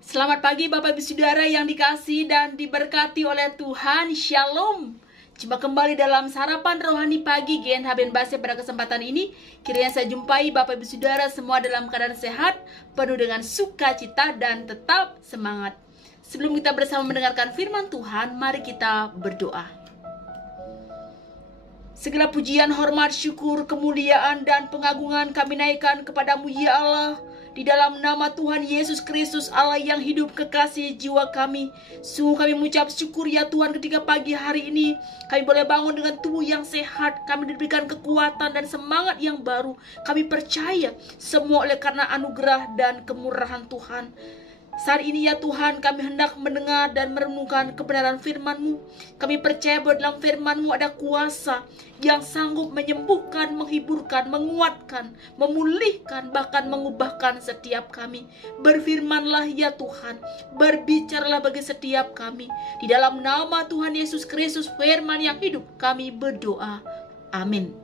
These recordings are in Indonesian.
Selamat pagi Bapak Ibu Saudara yang dikasihi dan diberkati oleh Tuhan. Shalom. Jumpa kembali dalam sarapan rohani pagi GNHB Base pada kesempatan ini. Kiranya saya jumpai Bapak Ibu Saudara semua dalam keadaan sehat, penuh dengan sukacita dan tetap semangat. Sebelum kita bersama mendengarkan firman Tuhan, mari kita berdoa. Segala pujian, hormat, syukur, kemuliaan, dan pengagungan kami naikkan kepadamu ya Allah. Di dalam nama Tuhan Yesus Kristus, Allah yang hidup, kekasih jiwa kami. Sungguh kami mengucap syukur ya Tuhan, ketika pagi hari ini kami boleh bangun dengan tubuh yang sehat. Kami diberikan kekuatan dan semangat yang baru. Kami percaya semua oleh karena anugerah dan kemurahan Tuhan. Saat ini ya Tuhan, kami hendak mendengar dan merenungkan kebenaran firman-Mu. Kami percaya bahwa dalam firman-Mu ada kuasa yang sanggup menyembuhkan, menghiburkan, menguatkan, memulihkan, bahkan mengubahkan setiap kami. Berfirmanlah ya Tuhan, berbicaralah bagi setiap kami. Di dalam nama Tuhan Yesus Kristus, firman yang hidup, kami berdoa. Amin.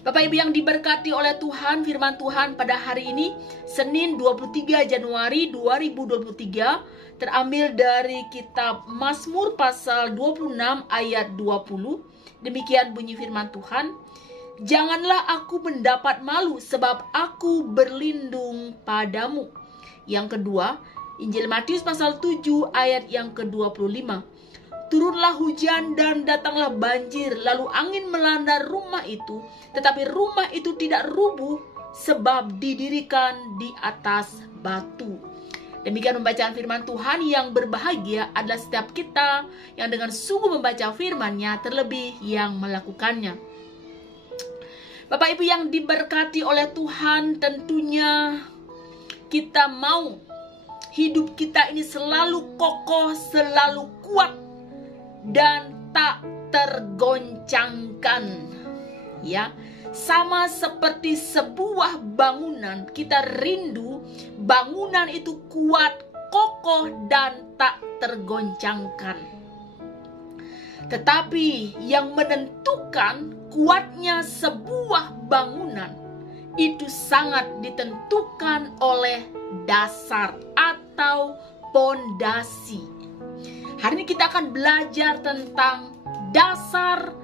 Bapak Ibu yang diberkati oleh Tuhan, firman Tuhan pada hari ini, Senin 23 Januari 2023, terambil dari kitab Mazmur pasal 26 ayat 20. Demikian bunyi firman Tuhan. Janganlah aku mendapat malu sebab aku berlindung padamu. Yang kedua, Injil Matius pasal 7 ayat yang ke-25. Turunlah hujan dan datanglah banjir, lalu angin melanda rumah itu, tetapi rumah itu tidak rubuh sebab didirikan di atas batu. Demikian pembacaan firman Tuhan. Yang berbahagia adalah setiap kita yang dengan sungguh membaca firman-Nya, terlebih yang melakukannya. Bapak Ibu yang diberkati oleh Tuhan, tentunya kita mau hidup kita ini selalu kokoh, selalu kuat, dan tak tergoncangkan, ya. Sama seperti sebuah bangunan, kita rindu bangunan itu kuat, kokoh, dan tak tergoncangkan. Tetapi yang menentukan kuatnya sebuah bangunan itu sangat ditentukan oleh dasar atau pondasi. Hari ini kita akan belajar tentang dasar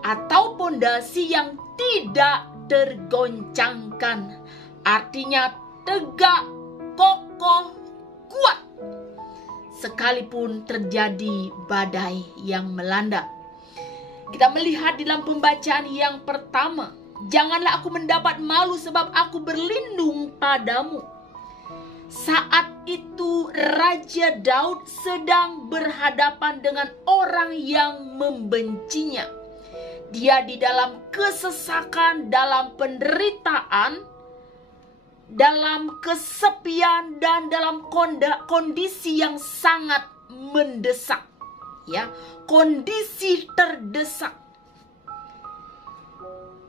atau pondasi yang tidak tergoncangkan. Artinya tegak, kokoh, kuat, sekalipun terjadi badai yang melanda. Kita melihat dalam pembacaan yang pertama, janganlah aku mendapat malu sebab aku berlindung padamu. Saat itu Raja Daud sedang berhadapan dengan orang yang membencinya. Dia di dalam kesesakan, dalam penderitaan, dalam kesepian, dan dalam kondisi yang sangat mendesak. Ya, kondisi terdesak.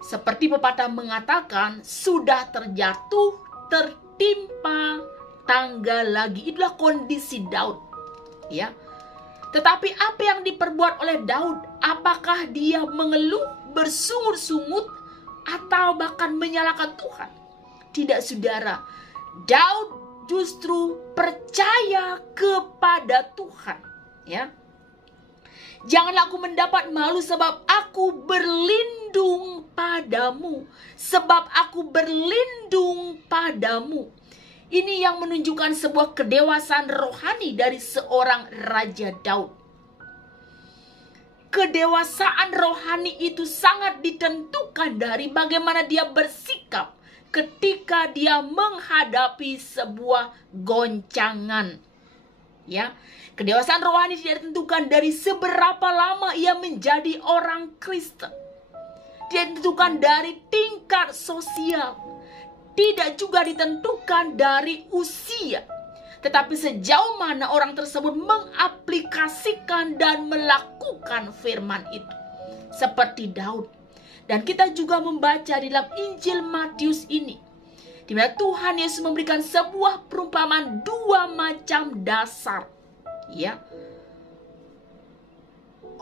Seperti pepatah mengatakan, sudah terjatuh, tertimpa tangga lagi. Itulah kondisi Daud, ya. Tetapi apa yang diperbuat oleh Daud? Apakah dia mengeluh, bersungut-sungut, atau bahkan menyalahkan Tuhan? Tidak, saudara. Daud justru percaya kepada Tuhan, ya. Janganlah aku mendapat malu sebab aku berlindung padamu. Sebab aku berlindung padamu. Ini yang menunjukkan sebuah kedewasaan rohani dari seorang Raja Daud. Kedewasaan rohani itu sangat ditentukan dari bagaimana dia bersikap ketika dia menghadapi sebuah goncangan. Ya, kedewasaan rohani tidak ditentukan dari seberapa lama ia menjadi orang Kristen. Tidak ditentukan dari tingkat sosial. Tidak juga ditentukan dari usia, tetapi sejauh mana orang tersebut mengaplikasikan dan melakukan firman itu. Seperti Daud. Dan kita juga membaca di dalam Injil Matius ini, di mana Tuhan Yesus memberikan sebuah perumpamaan dua macam dasar. Ya,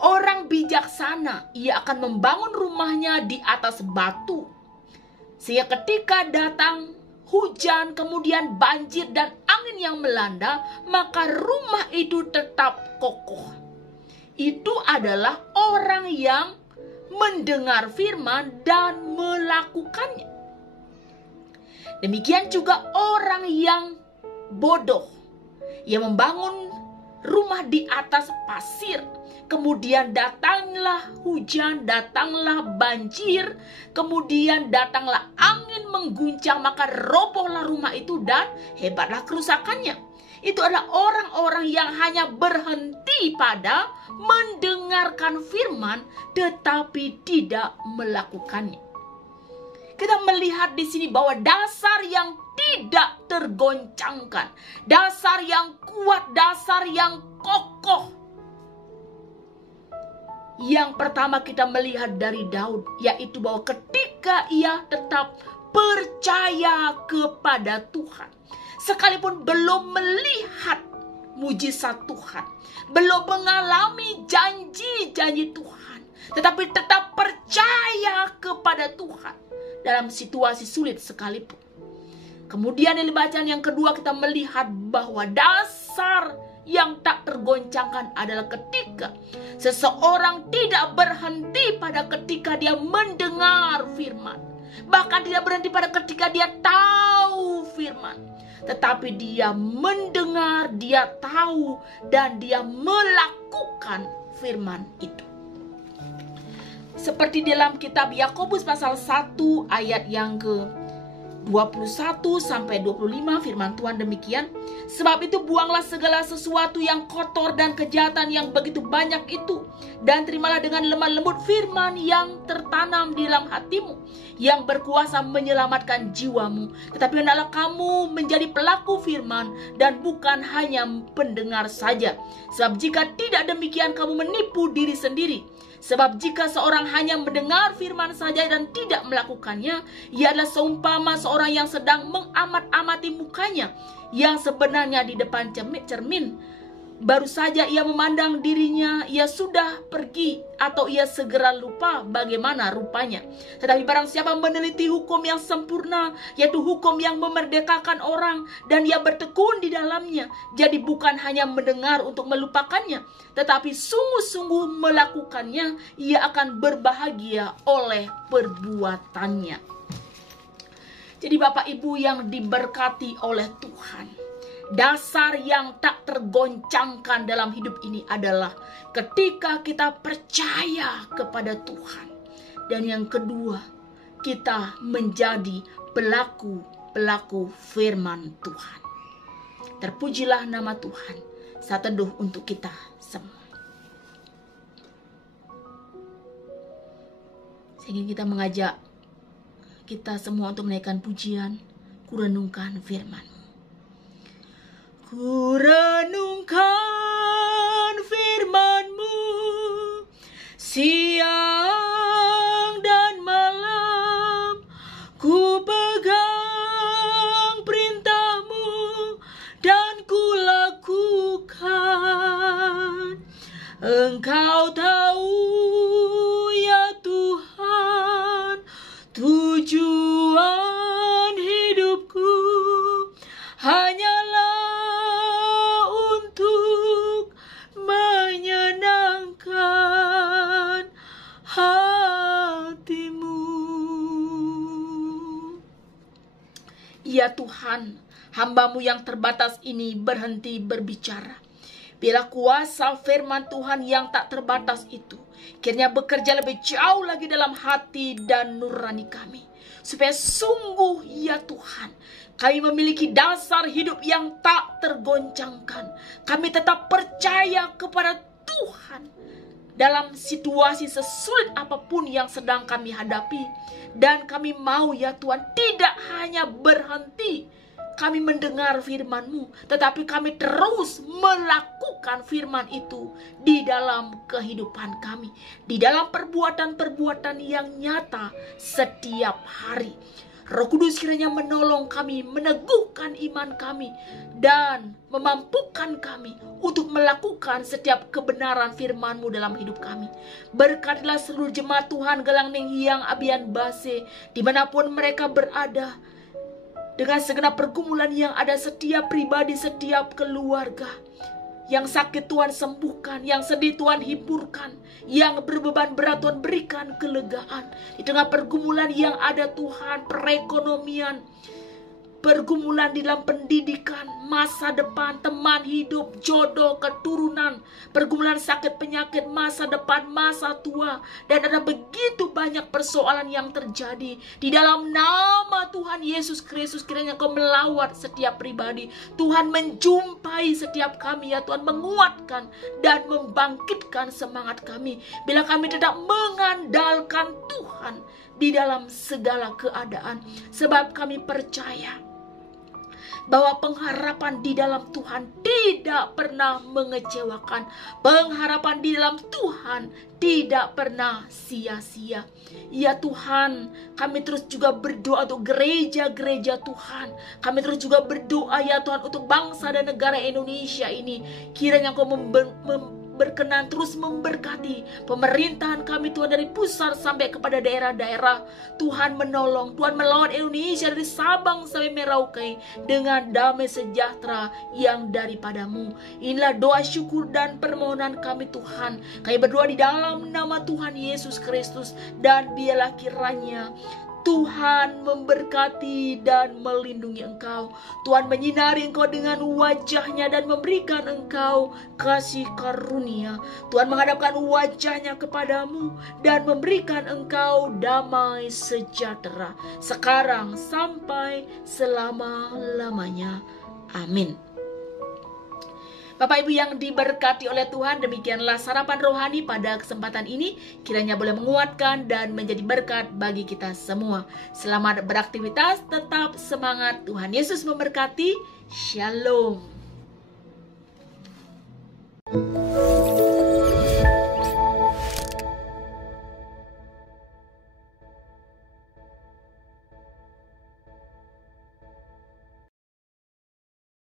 orang bijaksana, ia akan membangun rumahnya di atas batu. Sehingga ketika datang hujan, kemudian banjir dan angin yang melanda, maka rumah itu tetap kokoh. Itu adalah orang yang mendengar firman dan melakukannya. Demikian juga orang yang bodoh, yang membangun rumah di atas pasir. Kemudian datanglah hujan, datanglah banjir, kemudian datanglah angin mengguncang, maka robohlah rumah itu dan hebatlah kerusakannya. Itu adalah orang-orang yang hanya berhenti pada mendengarkan firman tetapi tidak melakukannya. Kita melihat di sini bahwa dasar yang tidak tergoncangkan, dasar yang kuat, dasar yang kokoh. Yang pertama kita melihat dari Daud, yaitu bahwa ketika ia tetap percaya kepada Tuhan, sekalipun belum melihat mujizat Tuhan, belum mengalami janji-janji Tuhan, tetapi tetap percaya kepada Tuhan dalam situasi sulit sekalipun. Kemudian di bacaan yang kedua kita melihat bahwa dasar yang tak tergoncangkan adalah ketika seseorang tidak berhenti pada ketika dia mendengar firman, bahkan tidak berhenti pada ketika dia tahu firman, tetapi dia mendengar, dia tahu, dan dia melakukan firman itu. Seperti dalam kitab Yakobus pasal 1 ayat yang ke-21 sampai 25, firman Tuhan demikian. Sebab itu buanglah segala sesuatu yang kotor dan kejahatan yang begitu banyak itu, dan terimalah dengan lemah lembut firman yang tertanam di dalam hatimu, yang berkuasa menyelamatkan jiwamu. Tetapi hendaklah kamu menjadi pelaku firman dan bukan hanya pendengar saja. Sebab jika tidak demikian kamu menipu diri sendiri. Sebab jika seorang hanya mendengar firman saja dan tidak melakukannya, ia adalah seumpama seorang yang sedang mengamat-amati mukanya, yang sebenarnya di depan cermin. Baru saja ia memandang dirinya, ia sudah pergi atau ia segera lupa bagaimana rupanya. Tetapi barang siapa meneliti hukum yang sempurna, yaitu hukum yang memerdekakan orang, dan ia bertekun di dalamnya, jadi bukan hanya mendengar untuk melupakannya, tetapi sungguh-sungguh melakukannya, ia akan berbahagia oleh perbuatannya. Jadi Bapak Ibu yang diberkati oleh Tuhan, dasar yang tak tergoncangkan dalam hidup ini adalah ketika kita percaya kepada Tuhan. Dan yang kedua, kita menjadi pelaku firman Tuhan. Terpujilah nama Tuhan. Saat teduh untuk kita semua. Sehingga kita mengajak kita semua untuk menaikkan pujian, kurenungkan firman. Ku renungkan firman-Mu siang dan malam, ku pegang perintah-Mu dan ku lakukan. Engkau tahu ya Tuhan tujuan hidupku hanyalah ya Tuhan, hamba-Mu yang terbatas ini berhenti berbicara. Bila kuasa firman Tuhan yang tak terbatas itu kiranya bekerja lebih jauh lagi dalam hati dan nurani kami. Supaya sungguh ya Tuhan, kami memiliki dasar hidup yang tak tergoncangkan. Kami tetap percaya kepada Tuhan dalam situasi sesulit apapun yang sedang kami hadapi. Dan kami mau ya Tuhan tidak hanya berhenti kami mendengar firman-Mu, tetapi kami terus melakukan firman itu di dalam kehidupan kami, di dalam perbuatan-perbuatan yang nyata setiap hari. Roh Kudus kiranya menolong kami, meneguhkan iman kami, dan memampukan kami untuk melakukan setiap kebenaran firman-Mu dalam hidup kami. Berkatilah seluruh jemaat Tuhan Gelang Neng Hiang Abian Base, dimanapun mereka berada, dengan segenap pergumulan yang ada, setiap pribadi, setiap keluarga. Yang sakit Tuhan sembuhkan, yang sedih Tuhan hiburkan, yang berbeban berat Tuhan berikan kelegaan. Di tengah pergumulan yang ada Tuhan, perekonomian, pergumulan di dalam pendidikan, masa depan, teman hidup, jodoh, keturunan, pergumulan sakit penyakit, masa depan, masa tua, dan ada begitu banyak persoalan yang terjadi. Di dalam nama Tuhan Yesus Kristus, kiranya Kau melawat setiap pribadi. Tuhan menjumpai setiap kami ya Tuhan, menguatkan dan membangkitkan semangat kami. Bila kami tidak mengandalkan Tuhan di dalam segala keadaan, sebab kami percaya bahwa pengharapan di dalam Tuhan tidak pernah mengecewakan. Pengharapan di dalam Tuhan tidak pernah sia-sia. Ya Tuhan, kami terus juga berdoa untuk gereja-gereja Tuhan. Kami terus juga berdoa ya Tuhan untuk bangsa dan negara Indonesia ini. Kiranya Kau berkenan terus memberkati pemerintahan kami Tuhan, dari pusat sampai kepada daerah-daerah. Tuhan menolong, Tuhan melawan Indonesia dari Sabang sampai Merauke dengan damai sejahtera yang daripada-Mu. Inilah doa syukur dan permohonan kami Tuhan. Kami berdoa di dalam nama Tuhan Yesus Kristus, dan biarlah kiranya Tuhan memberkati dan melindungi engkau. Tuhan menyinari engkau dengan wajah-Nya dan memberikan engkau kasih karunia. Tuhan menghadapkan wajah-Nya kepadamu dan memberikan engkau damai sejahtera, sekarang sampai selama-lamanya. Amin. Bapak Ibu yang diberkati oleh Tuhan, demikianlah sarapan rohani pada kesempatan ini. Kiranya boleh menguatkan dan menjadi berkat bagi kita semua. Selamat beraktivitas, tetap semangat. Tuhan Yesus memberkati. Shalom.